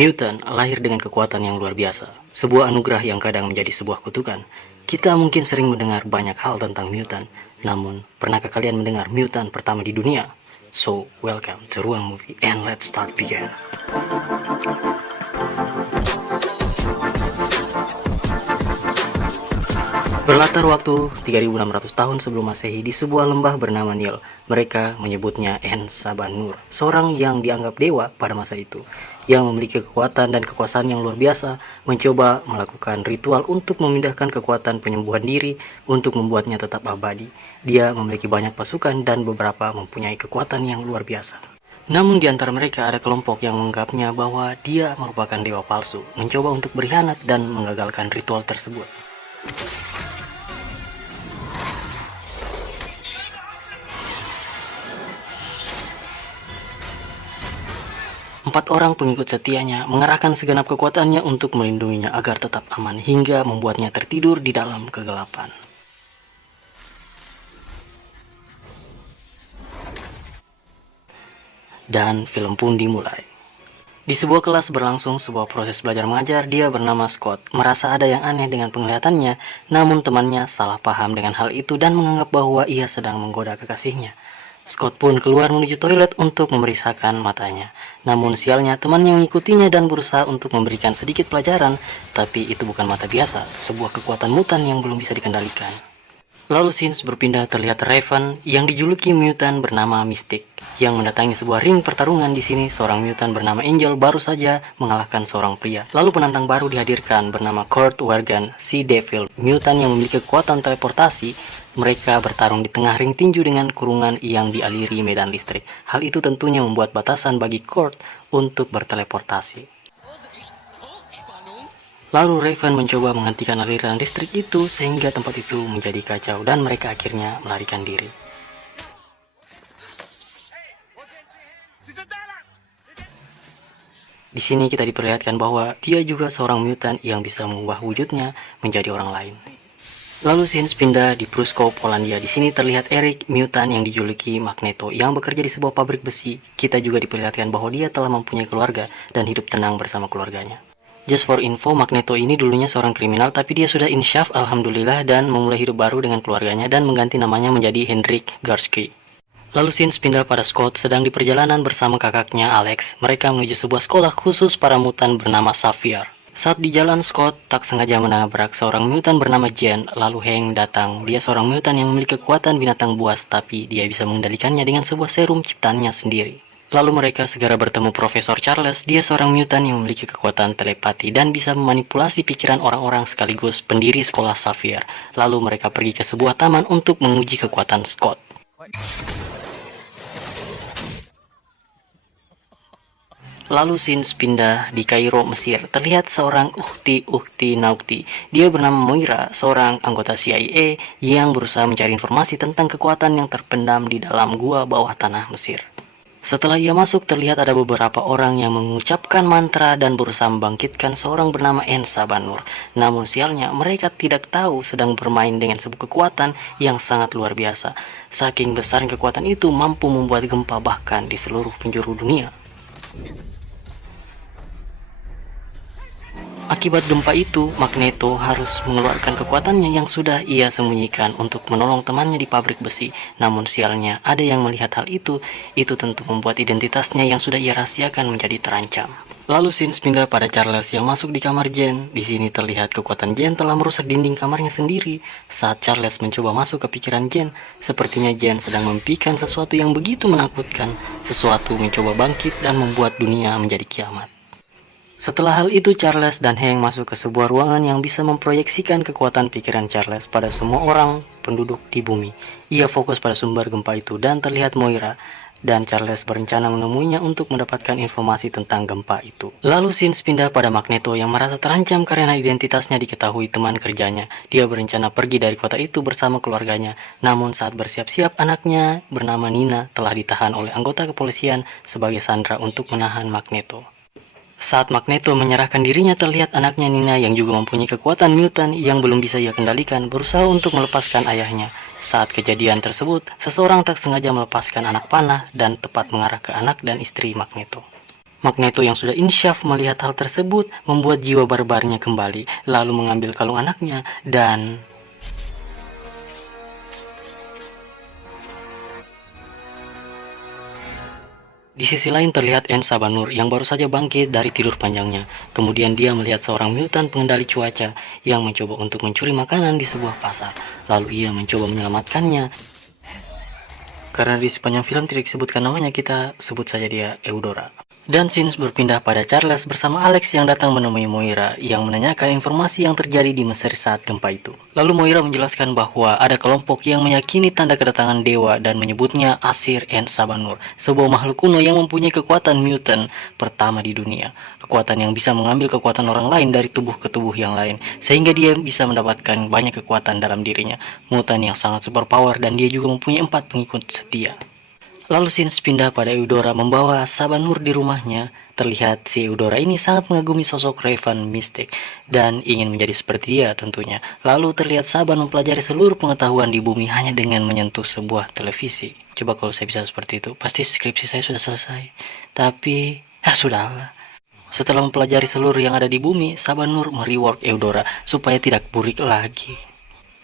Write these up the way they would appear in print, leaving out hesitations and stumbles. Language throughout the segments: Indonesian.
Mutant lahir dengan kekuatan yang luar biasa, sebuah anugerah yang kadang menjadi sebuah kutukan. Kita mungkin sering mendengar banyak hal tentang mutant, namun pernahkah kalian mendengar mutant pertama di dunia? So, welcome to Ruang Movie and let's start begin. Berlatar waktu 3600 tahun sebelum Masehi di sebuah lembah bernama Nil. Mereka menyebutnya En-Saban-Nur, seorang yang dianggap dewa pada masa itu, yang memiliki kekuatan dan kekuasaan yang luar biasa, mencoba melakukan ritual untuk memindahkan kekuatan penyembuhan diri untuk membuatnya tetap abadi. Dia memiliki banyak pasukan dan beberapa mempunyai kekuatan yang luar biasa. Namun di antara mereka ada kelompok yang menganggapnya bahwa dia merupakan dewa palsu, mencoba untuk berkhianat dan mengagalkan ritual tersebut. Empat orang pengikut setianya mengerahkan segenap kekuatannya untuk melindunginya agar tetap aman hingga membuatnya tertidur di dalam kegelapan. Dan film pun dimulai. Di sebuah kelas berlangsung sebuah proses belajar mengajar. Dia bernama Scott, merasa ada yang aneh dengan penglihatannya, namun temannya salah paham dengan hal itu dan menganggap bahwa ia sedang menggoda kekasihnya. Scott pun keluar menuju toilet untuk memeriksakan matanya. Namun sialnya temannya mengikutinya dan berusaha untuk memberikan sedikit pelajaran, tapi itu bukan mata biasa, sebuah kekuatan mutan yang belum bisa dikendalikan. Lalu scenes berpindah terlihat Raven yang dijuluki mutant bernama Mystic yang mendatangi sebuah ring pertarungan. Di sini seorang mutant bernama Angel baru saja mengalahkan seorang pria. Lalu penantang baru dihadirkan bernama Kurt Worgan, si Devil, mutant yang memiliki kekuatan teleportasi. Mereka bertarung di tengah ring tinju dengan kurungan yang dialiri medan listrik. Hal itu tentunya membuat batasan bagi Kurt untuk berteleportasi. Lalu Raven mencoba menghentikan aliran listrik itu sehingga tempat itu menjadi kacau dan mereka akhirnya melarikan diri. Di sini kita diperlihatkan bahwa dia juga seorang mutant yang bisa mengubah wujudnya menjadi orang lain. Lalu scenes pindah di Pruszków, Polandia. Di sini terlihat Eric, mutant yang dijuluki Magneto, yang bekerja di sebuah pabrik besi. Kita juga diperlihatkan bahwa dia telah mempunyai keluarga dan hidup tenang bersama keluarganya. Just for info, Magneto ini dulunya seorang kriminal, tapi dia sudah insyaf alhamdulillah dan memulai hidup baru dengan keluarganya dan mengganti namanya menjadi Hendrik Garski. Lalu scenes pindah pada Scott sedang di perjalanan bersama kakaknya Alex. Mereka menuju sebuah sekolah khusus para mutan bernama Xavier. Saat di jalan, Scott tak sengaja menabrak seorang mutan bernama Jen. Lalu Hank datang. Dia seorang mutan yang memiliki kekuatan binatang buas, tapi dia bisa mengendalikannya dengan sebuah serum ciptaannya sendiri. Lalu mereka segera bertemu Profesor Charles. Dia seorang mutant yang memiliki kekuatan telepati dan bisa memanipulasi pikiran orang-orang sekaligus pendiri sekolah Xavier. Lalu mereka pergi ke sebuah taman untuk menguji kekuatan Scott. Lalu scenes pindah di Kairo, Mesir. Terlihat seorang Ukti Naukti. Dia bernama Moira, seorang anggota CIA yang berusaha mencari informasi tentang kekuatan yang terpendam di dalam gua bawah tanah Mesir. Setelah ia masuk, terlihat ada beberapa orang yang mengucapkan mantra dan berusaha membangkitkan seorang bernama En-Saban-Nur. Namun sialnya, mereka tidak tahu sedang bermain dengan sebuah kekuatan yang sangat luar biasa. Saking besar kekuatan itu mampu membuat gempa bahkan di seluruh penjuru dunia. Akibat gempa itu, Magneto harus mengeluarkan kekuatannya yang sudah ia sembunyikan untuk menolong temannya di pabrik besi. Namun sialnya, ada yang melihat hal itu tentu membuat identitasnya yang sudah ia rahasiakan menjadi terancam. Lalu scenes pindah pada Charles yang masuk di kamar Jen. Di sini terlihat kekuatan Jen telah merusak dinding kamarnya sendiri. Saat Charles mencoba masuk ke pikiran Jen, sepertinya Jen sedang memimpikan sesuatu yang begitu menakutkan. Sesuatu mencoba bangkit dan membuat dunia menjadi kiamat. Setelah hal itu, Charles dan Hank masuk ke sebuah ruangan yang bisa memproyeksikan kekuatan pikiran Charles pada semua orang penduduk di bumi. Ia fokus pada sumber gempa itu dan terlihat Moira, dan Charles berencana menemuinya untuk mendapatkan informasi tentang gempa itu. Lalu scenes pindah pada Magneto yang merasa terancam karena identitasnya diketahui teman kerjanya. Dia berencana pergi dari kota itu bersama keluarganya. Namun saat bersiap-siap, anaknya bernama Nina telah ditahan oleh anggota kepolisian sebagai sandera untuk menahan Magneto. Saat Magneto menyerahkan dirinya, terlihat anaknya Nina yang juga mempunyai kekuatan mutant yang belum bisa ia kendalikan berusaha untuk melepaskan ayahnya. Saat kejadian tersebut, seseorang tak sengaja melepaskan anak panah dan tepat mengarah ke anak dan istri Magneto. Magneto yang sudah insyaf melihat hal tersebut membuat jiwa barbarnya kembali, lalu mengambil kalung anaknya dan di sisi lain terlihat En Sabanur yang baru saja bangkit dari tidur panjangnya. Kemudian dia melihat seorang mutan pengendali cuaca yang mencoba untuk mencuri makanan di sebuah pasar. Lalu ia mencoba menyelamatkannya. Karena di sepanjang film tidak disebutkan namanya, kita sebut saja dia Eudora. Dan scenes berpindah pada Charles bersama Alex yang datang menemui Moira yang menanyakan informasi yang terjadi di Mesir saat gempa itu. Lalu Moira menjelaskan bahwa ada kelompok yang meyakini tanda kedatangan dewa dan menyebutnya Asir En Sabanur, sebuah makhluk kuno yang mempunyai kekuatan mutant pertama di dunia. Kekuatan yang bisa mengambil kekuatan orang lain dari tubuh ke tubuh yang lain, sehingga dia bisa mendapatkan banyak kekuatan dalam dirinya. Mutant yang sangat superpower dan dia juga mempunyai 4 pengikut setia. Lalu scenes pindah pada Eudora membawa Sabanur di rumahnya. Terlihat si Eudora ini sangat mengagumi sosok Raven Mystic dan ingin menjadi seperti dia tentunya. Lalu terlihat Saban mempelajari seluruh pengetahuan di bumi hanya dengan menyentuh sebuah televisi. Coba kalau saya bisa seperti itu, pasti skripsi saya sudah selesai. Tapi, ya sudahlah. Setelah mempelajari seluruh yang ada di bumi, Sabanur merework Eudora supaya tidak burik lagi.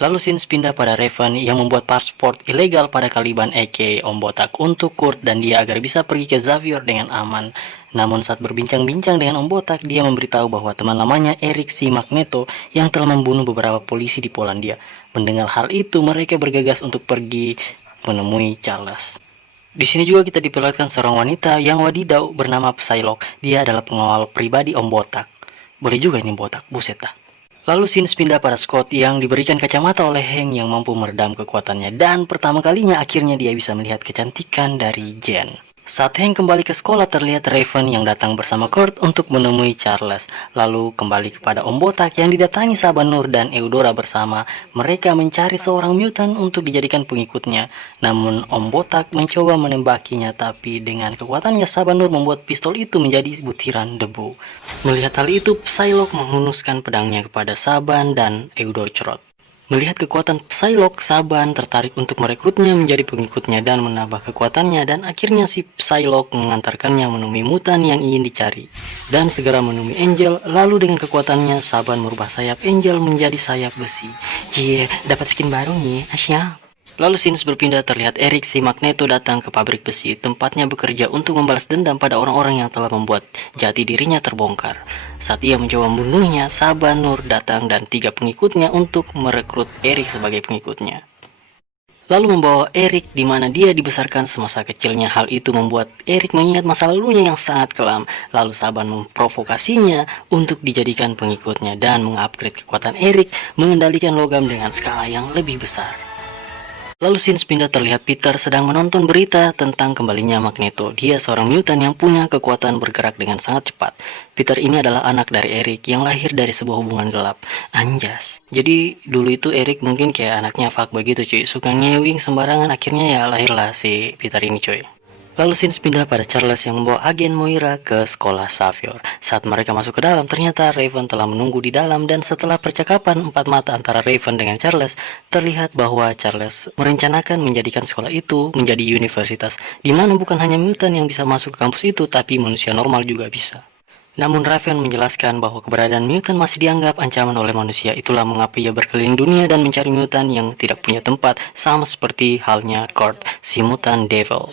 Lalu scenes pindah pada Raven yang membuat paspor ilegal pada Caliban aka Om Botak untuk Kurt dan dia agar bisa pergi ke Xavier dengan aman. Namun saat berbincang-bincang dengan Om Botak, dia memberitahu bahwa teman lamanya Eric si Magneto yang telah membunuh beberapa polisi di Polandia. Mendengar hal itu, mereka bergegas untuk pergi menemui Charles. Di sini juga kita diperlihatkan seorang wanita yang wadidaw bernama Psylocke. Dia adalah pengawal pribadi Om Botak. Boleh juga ini Botak, buset dah. Lalu scenes pindah pada Scott yang diberikan kacamata oleh Hank yang mampu meredam kekuatannya dan pertama kalinya akhirnya dia bisa melihat kecantikan dari Jen. Saat Hank kembali ke sekolah terlihat Raven yang datang bersama Kurt untuk menemui Charles. Lalu kembali kepada Om Botak yang didatangi Sabanur dan Eudora bersama. Mereka mencari seorang mutant untuk dijadikan pengikutnya. Namun Om Botak mencoba menembakinya tapi dengan kekuatannya Sabanur membuat pistol itu menjadi butiran debu. Melihat hal itu, Psylocke menghunuskan pedangnya kepada Saban dan Eudora. Melihat kekuatan Psylocke, Saban tertarik untuk merekrutnya menjadi pengikutnya dan menambah kekuatannya dan akhirnya si Psylocke mengantarkannya menemui mutan yang ingin dicari dan segera menemui Angel. Lalu dengan kekuatannya Saban merubah sayap Angel menjadi sayap besi. Cie, dapat skin baru nih, Asya. Lalu scenes berpindah terlihat Eric si Magneto datang ke pabrik besi, tempatnya bekerja untuk membalas dendam pada orang-orang yang telah membuat jati dirinya terbongkar. Saat ia mencoba membunuhnya, Sabanur datang dan 3 pengikutnya untuk merekrut Eric sebagai pengikutnya. Lalu membawa Eric di mana dia dibesarkan semasa kecilnya. Hal itu membuat Eric mengingat masa lalunya yang sangat kelam. Lalu Saban memprovokasinya untuk dijadikan pengikutnya dan mengupgrade kekuatan Eric mengendalikan logam dengan skala yang lebih besar. Lalu scenes pindah terlihat Peter sedang menonton berita tentang kembalinya Magneto. Dia seorang mutant yang punya kekuatan bergerak dengan sangat cepat. Peter ini adalah anak dari Eric yang lahir dari sebuah hubungan gelap. Anjas. Jadi dulu itu Eric mungkin kayak anaknya fuckboy gitu cuy. Suka ngewing sembarangan, akhirnya ya lahirlah si Peter ini cuy. Lalu scenes pindah pada Charles yang membawa agen Moira ke sekolah Xavier. Saat mereka masuk ke dalam, ternyata Raven telah menunggu di dalam dan setelah percakapan 4 mata antara Raven dengan Charles, terlihat bahwa Charles merencanakan menjadikan sekolah itu menjadi universitas, di mana bukan hanya mutant yang bisa masuk ke kampus itu, tapi manusia normal juga bisa. Namun Raven menjelaskan bahwa keberadaan mutant masih dianggap ancaman oleh manusia. Itulah mengapa ia berkeliling dunia dan mencari mutant yang tidak punya tempat, sama seperti halnya Kurt, si mutant devil.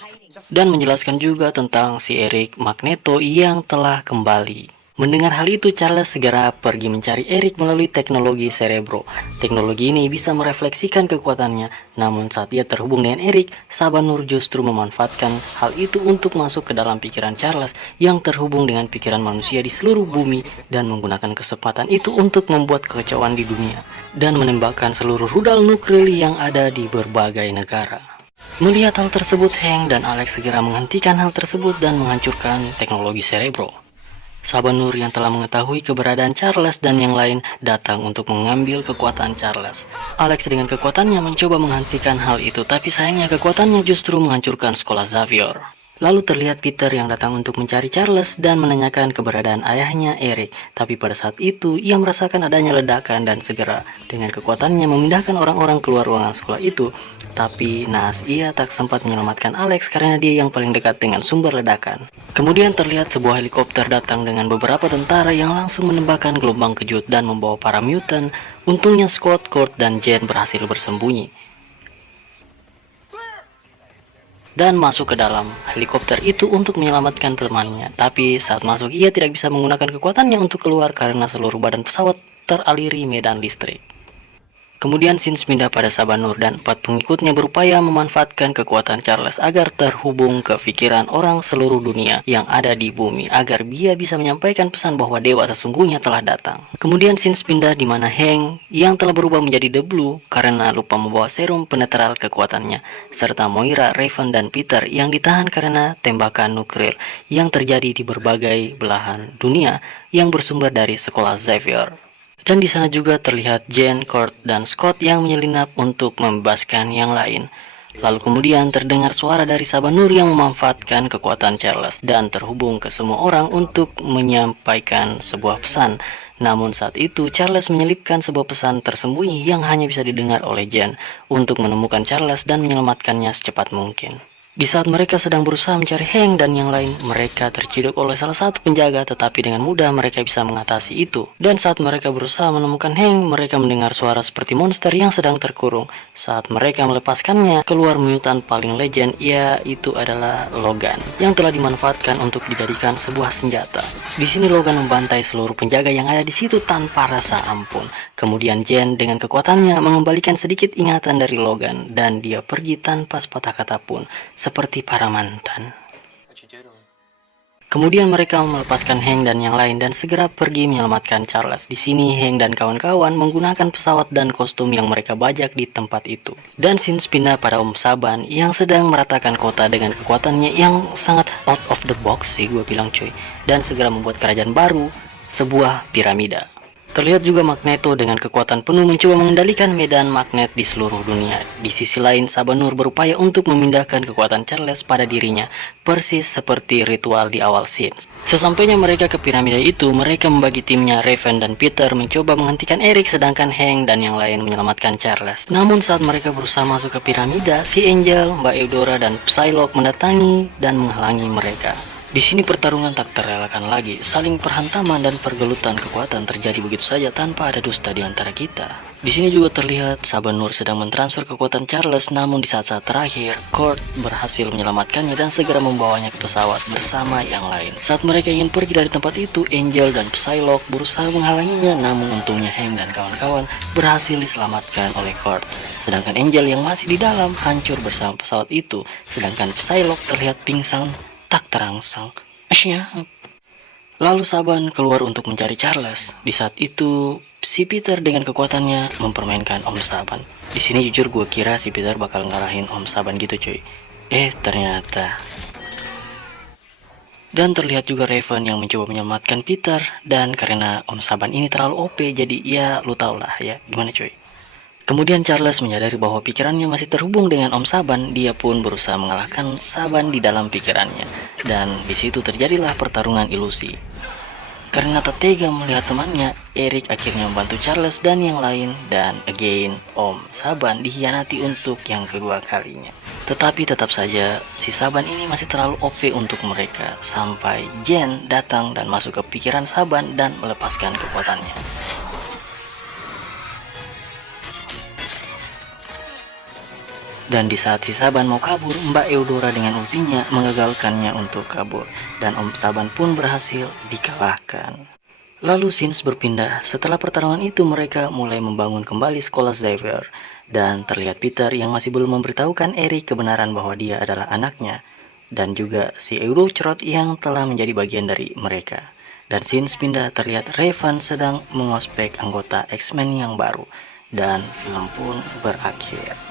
Dan menjelaskan juga tentang si Eric Magneto yang telah kembali. Mendengar hal itu, Charles segera pergi mencari Eric melalui teknologi Cerebro. Teknologi ini bisa merefleksikan kekuatannya. Namun saat ia terhubung dengan Eric, Sabanur justru memanfaatkan hal itu untuk masuk ke dalam pikiran Charles yang terhubung dengan pikiran manusia di seluruh bumi dan menggunakan kesempatan itu untuk membuat kekacauan di dunia dan menembakkan seluruh rudal nuklir yang ada di berbagai negara. Melihat hal tersebut, Hank dan Alex segera menghentikan hal tersebut dan menghancurkan teknologi Cerebro. Sabanur yang telah mengetahui keberadaan Charles dan yang lain datang untuk mengambil kekuatan Charles. Alex dengan kekuatannya mencoba menghentikan hal itu, tapi sayangnya kekuatannya justru menghancurkan sekolah Xavier. Lalu terlihat Peter yang datang untuk mencari Charles dan menanyakan keberadaan ayahnya Eric. Tapi pada saat itu ia merasakan adanya ledakan dan segera dengan kekuatannya memindahkan orang-orang keluar ruangan sekolah itu. Tapi naas ia tak sempat menyelamatkan Alex karena dia yang paling dekat dengan sumber ledakan. Kemudian terlihat sebuah helikopter datang dengan beberapa tentara yang langsung menembakkan gelombang kejut dan membawa para mutant. Untungnya Scott, Kurt, dan Jen berhasil bersembunyi dan masuk ke dalam helikopter itu untuk menyelamatkan temannya. Tapi saat masuk ia tidak bisa menggunakan kekuatannya untuk keluar karena seluruh badan pesawat teraliri medan listrik. Kemudian Sins pindah pada Sabanur dan 4 pengikutnya berupaya memanfaatkan kekuatan Charles agar terhubung ke pikiran orang seluruh dunia yang ada di bumi agar dia bisa menyampaikan pesan bahwa dewa sesungguhnya telah datang. Kemudian Sins pindah di mana Hank yang telah berubah menjadi The Blue karena lupa membawa serum penetral kekuatannya, serta Moira, Raven, dan Peter yang ditahan karena tembakan nuklir yang terjadi di berbagai belahan dunia yang bersumber dari sekolah Xavier. Dan di sana juga terlihat Jen, Kurt, dan Scott yang menyelinap untuk membebaskan yang lain. Lalu kemudian terdengar suara dari Sabanur yang memanfaatkan kekuatan Charles dan terhubung ke semua orang untuk menyampaikan sebuah pesan. Namun saat itu Charles menyelipkan sebuah pesan tersembunyi yang hanya bisa didengar oleh Jen untuk menemukan Charles dan menyelamatkannya secepat mungkin. Di saat mereka sedang berusaha mencari Hank dan yang lain, mereka terciduk oleh salah satu penjaga, tetapi dengan mudah mereka bisa mengatasi itu. Dan saat mereka berusaha menemukan Hank, mereka mendengar suara seperti monster yang sedang terkurung. Saat mereka melepaskannya, keluar mutant paling legend, yaitu adalah Logan, yang telah dimanfaatkan untuk dijadikan sebuah senjata. Di sini Logan membantai seluruh penjaga yang ada di situ tanpa rasa ampun. Kemudian Jen dengan kekuatannya mengembalikan sedikit ingatan dari Logan dan dia pergi tanpa sepatah kata pun, seperti para mantan. Kemudian mereka melepaskan Hank dan yang lain dan segera pergi menyelamatkan Charles. Di sini Hank dan kawan-kawan menggunakan pesawat dan kostum yang mereka bajak di tempat itu. Dan Sins pindah pada Om Saban yang sedang meratakan kota dengan kekuatannya yang sangat out of the box sih gue bilang cuy. Dan segera membuat kerajaan baru, sebuah piramida. Terlihat juga Magneto dengan kekuatan penuh mencoba mengendalikan medan magnet di seluruh dunia. Di sisi lain, Sabanur berupaya untuk memindahkan kekuatan Charles pada dirinya, persis seperti ritual di awal scene. Sesampainya mereka ke piramida itu, mereka membagi timnya. Raven dan Peter mencoba menghentikan Eric, sedangkan Hank dan yang lain menyelamatkan Charles. Namun saat mereka berusaha masuk ke piramida, si Angel, Mbak Eudora, dan Psylocke mendatangi dan menghalangi mereka. Di sini pertarungan tak terelakkan lagi, saling perhantaman dan pergelutan kekuatan terjadi begitu saja tanpa ada dusta di antara kita. Di sini juga terlihat Sabanur sedang mentransfer kekuatan Charles, namun di saat-saat terakhir, Kurt berhasil menyelamatkannya dan segera membawanya ke pesawat bersama yang lain. Saat mereka ingin pergi dari tempat itu, Angel dan Psylocke berusaha menghalanginya, namun untungnya Hank dan kawan-kawan berhasil diselamatkan oleh Kurt. Sedangkan Angel yang masih di dalam hancur bersama pesawat itu, sedangkan Psylocke terlihat pingsan tak terangsang. Lalu Saban keluar untuk mencari Charles. Di saat itu, si Peter dengan kekuatannya mempermainkan Om Saban. Di sini jujur gue kira si Peter bakal ngalahin Om Saban gitu cuy. Ternyata. Dan terlihat juga Raven yang mencoba menyelamatkan Peter. Dan karena Om Saban ini terlalu OP, jadi ya lu tau lah ya gimana cuy. Kemudian Charles menyadari bahwa pikirannya masih terhubung dengan Om Saban. Dia pun berusaha mengalahkan Saban di dalam pikirannya. Dan di situ terjadilah pertarungan ilusi. Karena tak tega melihat temannya, Eric akhirnya membantu Charles dan yang lain. Dan again, Om Saban dikhianati untuk yang kedua kalinya. Tetapi tetap saja, si Saban ini masih terlalu OP untuk mereka. Sampai Jen datang dan masuk ke pikiran Saban dan melepaskan kekuatannya. Dan di saat si Saban mau kabur, Mbak Eudora dengan ultinya mengagalkannya untuk kabur. Dan Om Saban pun berhasil dikalahkan. Lalu Sins berpindah. Setelah pertarungan itu mereka mulai membangun kembali sekolah Xavier. Dan terlihat Peter yang masih belum memberitahukan Eric kebenaran bahwa dia adalah anaknya. Dan juga si Eurocrot yang telah menjadi bagian dari mereka. Dan Sins pindah terlihat Raven sedang mengospek anggota X-Men yang baru. Dan film pun berakhir.